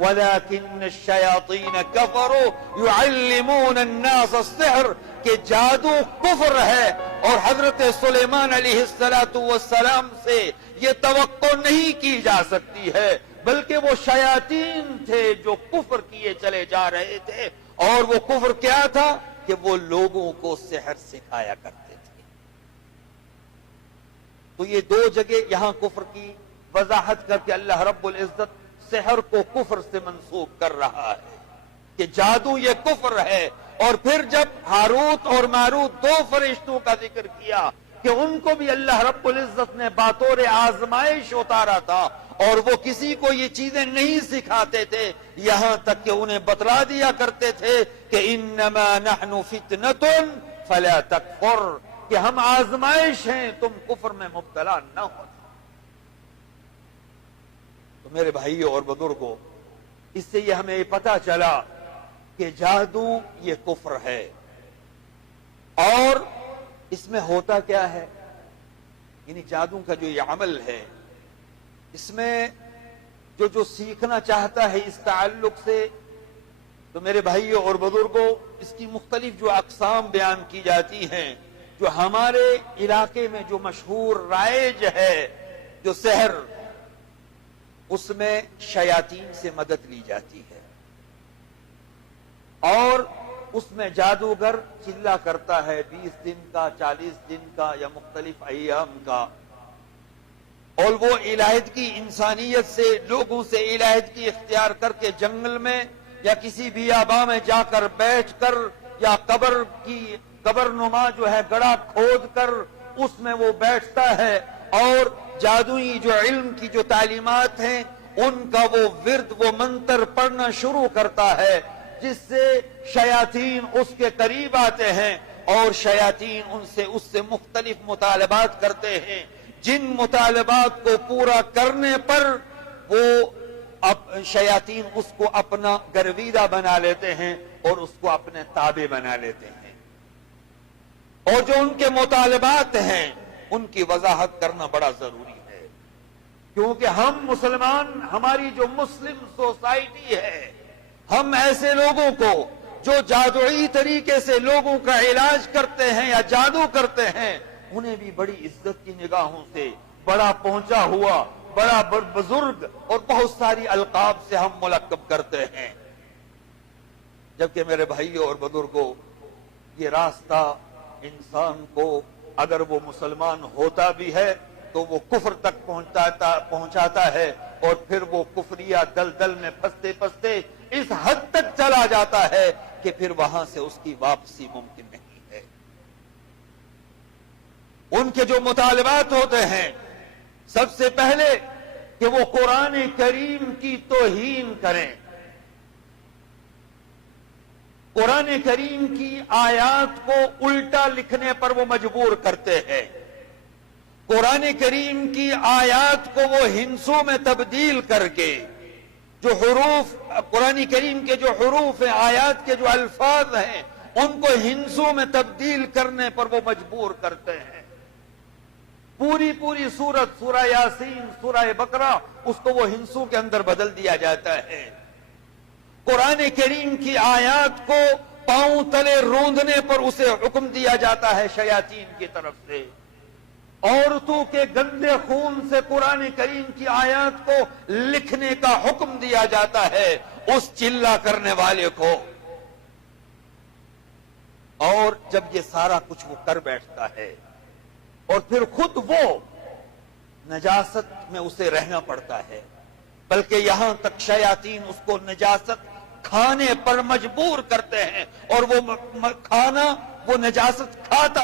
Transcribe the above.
وَلَكِنَّ الشَّيَاطِينَ كَفَرُوا يُعَلِّمُونَ النَّاسَ السِّحْرَ کہ جادو کفر ہے، اور حضرت سلیمان علیہ السلام سے یہ توقع نہیں کی جا سکتی ہے، بلکہ وہ شیاطین تھے جو کفر کیے چلے جا رہے تھے، اور وہ کفر کیا تھا کہ وہ لوگوں کو سحر سکھایا کرتے تھے۔ تو یہ دو جگہ یہاں کفر کی وضاحت کر کے اللہ رب العزت سحر کو کفر سے منسوب کر رہا ہے کہ جادو یہ کفر ہے۔ اور پھر جب ہاروت اور ماروت دو فرشتوں کا ذکر کیا کہ ان کو بھی اللہ رب العزت نے بطور آزمائش اتارا تھا، اور وہ کسی کو یہ چیزیں نہیں سکھاتے تھے، یہاں تک کہ انہیں بتلا دیا کرتے تھے کہ انما نحن فتنۃ فلا تکفر، کہ ہم آزمائش ہیں، تم کفر میں مبتلا نہ ہو۔ تو میرے بھائیوں اور بزرگوں، اس سے یہ ہمیں پتہ چلا کہ جادو یہ کفر ہے، اور اس میں ہوتا کیا ہے، یعنی جادو کا جو یہ عمل ہے، اس میں جو سیکھنا چاہتا ہے اس تعلق سے، تو میرے بھائیوں اور بزرگوں، اس کی مختلف جو اقسام بیان کی جاتی ہیں، جو ہمارے علاقے میں جو مشہور رائج ہے جو سحر، اس میں شیاطین سے مدد لی جاتی ہے، اور اس میں جادوگر چلا کرتا ہے 20 دن کا، 40 دن کا، یا مختلف ایام کا، اور وہ علیحدگی انسانیت سے، لوگوں سے علیحدگی اختیار کر کے جنگل میں یا کسی بیاباں میں جا کر بیٹھ کر، یا قبر نما جو ہے گڑھا کھود کر اس میں وہ بیٹھتا ہے، اور جادوئی جو علم کی جو تعلیمات ہیں ان کا وہ ورد، وہ منتر پڑھنا شروع کرتا ہے، جس سے شیاطین اس کے قریب آتے ہیں، اور شیاطین اس سے مختلف مطالبات کرتے ہیں، جن مطالبات کو پورا کرنے پر وہ شیاطین اس کو اپنا گرویدہ بنا لیتے ہیں اور اس کو اپنے تابع بنا لیتے ہیں، اور جو ان کے مطالبات ہیں ان کی وضاحت کرنا بڑا ضروری ہے، کیونکہ ہم مسلمان، ہماری جو مسلم سوسائٹی ہے، ہم ایسے لوگوں کو جو جادوئی طریقے سے لوگوں کا علاج کرتے ہیں یا جادو کرتے ہیں، انہیں بھی بڑی عزت کی نگاہوں سے، بڑا پہنچا ہوا، بڑا بزرگ، اور بہت ساری القاب سے ہم ملقب کرتے ہیں، جبکہ میرے بھائیوں اور بزرگوں، یہ راستہ انسان کو اگر وہ مسلمان ہوتا بھی ہے تو وہ کفر تک پہنچاتا ہے، اور پھر وہ کفریہ دلدل میں پھنستے پھنستے اس حد تک چلا جاتا ہے کہ پھر وہاں سے اس کی واپسی ممکن نہیں ہے۔ ان کے جو مطالبات ہوتے ہیں، سب سے پہلے کہ وہ قرآن کریم کی توہین کریں، قرآن کریم کی آیات کو الٹا لکھنے پر وہ مجبور کرتے ہیں، قرآن کریم کی آیات کو وہ ہندسوں میں تبدیل کر کے، جو حروف قرآن کریم کے جو حروف ہیں، آیات کے جو الفاظ ہیں، ان کو ہندسوں میں تبدیل کرنے پر وہ مجبور کرتے ہیں۔ پوری سورت، سورہ یاسین، سورہ بقرہ، اس کو وہ ہندسوں کے اندر بدل دیا جاتا ہے۔ قرآن کریم کی آیات کو پاؤں تلے روندنے پر اسے حکم دیا جاتا ہے شیاطین کی طرف سے۔ عورتوں کے گندے خون سے قرآن کریم کی آیات کو لکھنے کا حکم دیا جاتا ہے اس چلا کرنے والے کو، اور جب یہ سارا کچھ وہ کر بیٹھتا ہے، اور پھر خود وہ نجاست میں اسے رہنا پڑتا ہے، بلکہ یہاں تک شیاطین اس کو نجاست کھانے پر مجبور کرتے ہیں، اور وہ کھانا، وہ نجاست کھاتا